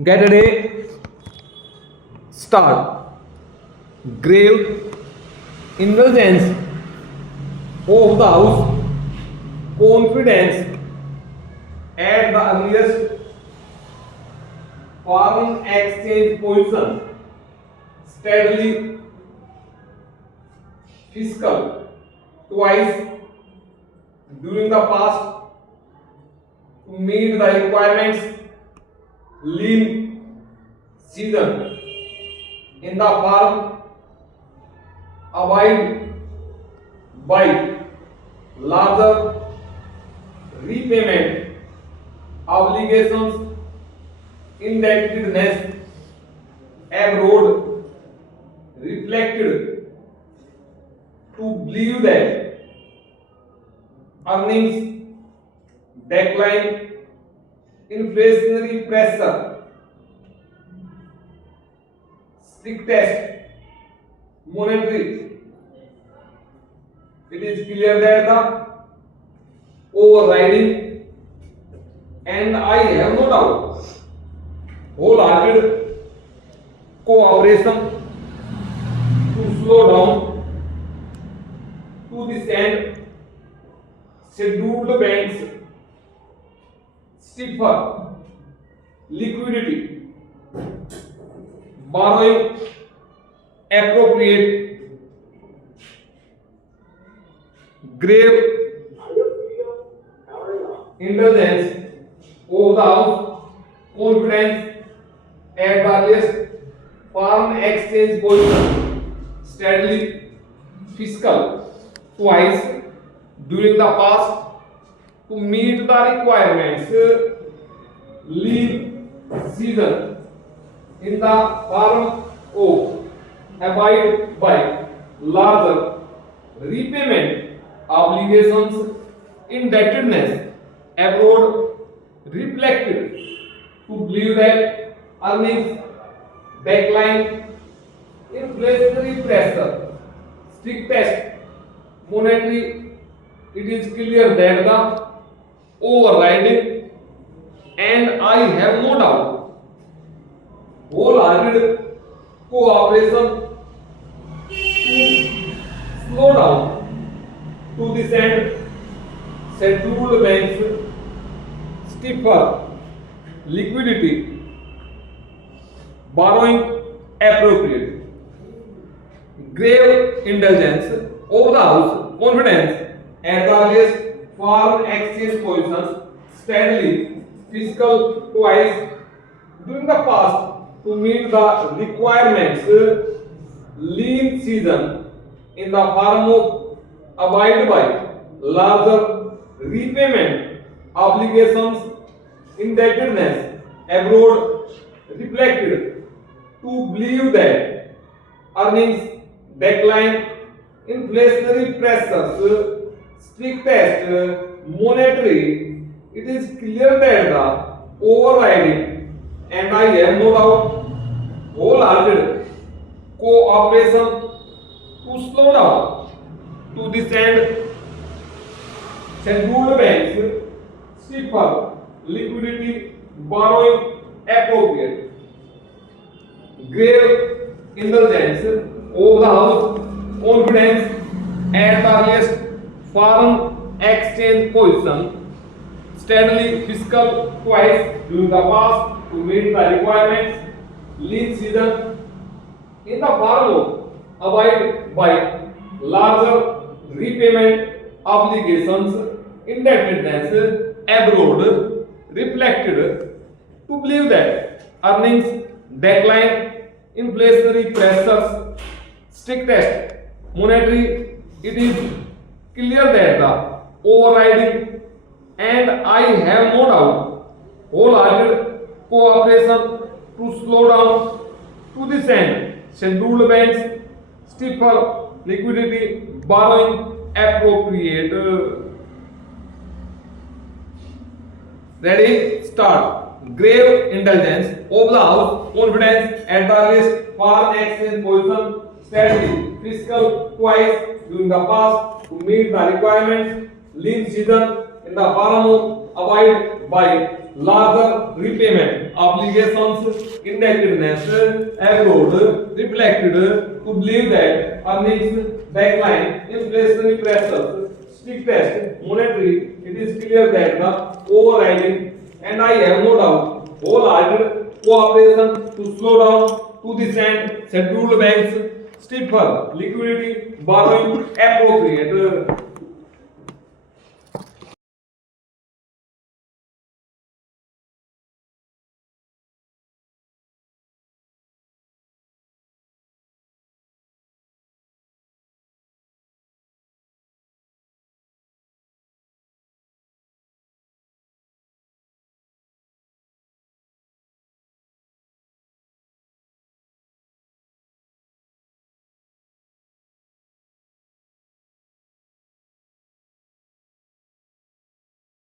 Get a day start. Grave indulgence of the house, confidence at the earliest, foreign exchange position, steadily fiscal twice during the past to meet the requirements, lean season in the farm, abide by larger repayment obligations, indebtedness abroad, reflected to believe that earnings decline, inflationary pressure, strictest monetary. It is clear that the overriding, and I have no doubt, wholehearted cooperation to slow down to this end, scheduled banks, stiffer liquidity, borrowing appropriate, grave indulgence of the house, confidence at earliest, foreign exchange position, steadily fiscal twice during the past to meet the requirements, lean season in the form of abide by larger repayment obligations, indebtedness abroad, reflected to believe that earnings decline, inflationary pressure, strictest monetary. It is clear that the overriding, and I have no doubt, wholehearted cooperation to slow down to this end, scheduled banks, stiffer liquidity, borrowing appropriate, grave indulgence of the house, confidence at the earliest, foreign exchange positions, steadily fiscal twice during the past to meet the requirements, lean season in the form of abide by larger repayment obligations, indebtedness abroad, reflected to believe that earnings decline, inflationary pressures, strictest monetary. It is clear that the overriding, and I have no doubt, wholehearted cooperation to slow down to this end, scheduled banks, stiffer liquidity, borrowing appropriate, grave indulgence of the house, confidence at the earliest, foreign exchange position, steadily fiscal twice during the past to meet the requirements, lean season in the form of abide by larger repayment obligations, indebtedness abroad, reflected to believe that earnings decline, inflationary pressures, strictest monetary. It is clear that the overriding, and I have no doubt, wholehearted cooperation to slow down to this end, scheduled banks, stiffer liquidity, borrowing appropriate. Ready? Start. Grave indulgence of the house, confidence at the earliest, foreign exchange position, steadily fiscal twice during the past to meet the requirements, lean season in the form of abide by larger repayment obligations, indebtedness abroad reflected to believe that earnings decline, inflationary pressures, strictest monetary, it is clear that the overriding, and I have no doubt, wholehearted cooperation to slow down to this end, scheduled banks, stiffer liquidity, borrowing appropriate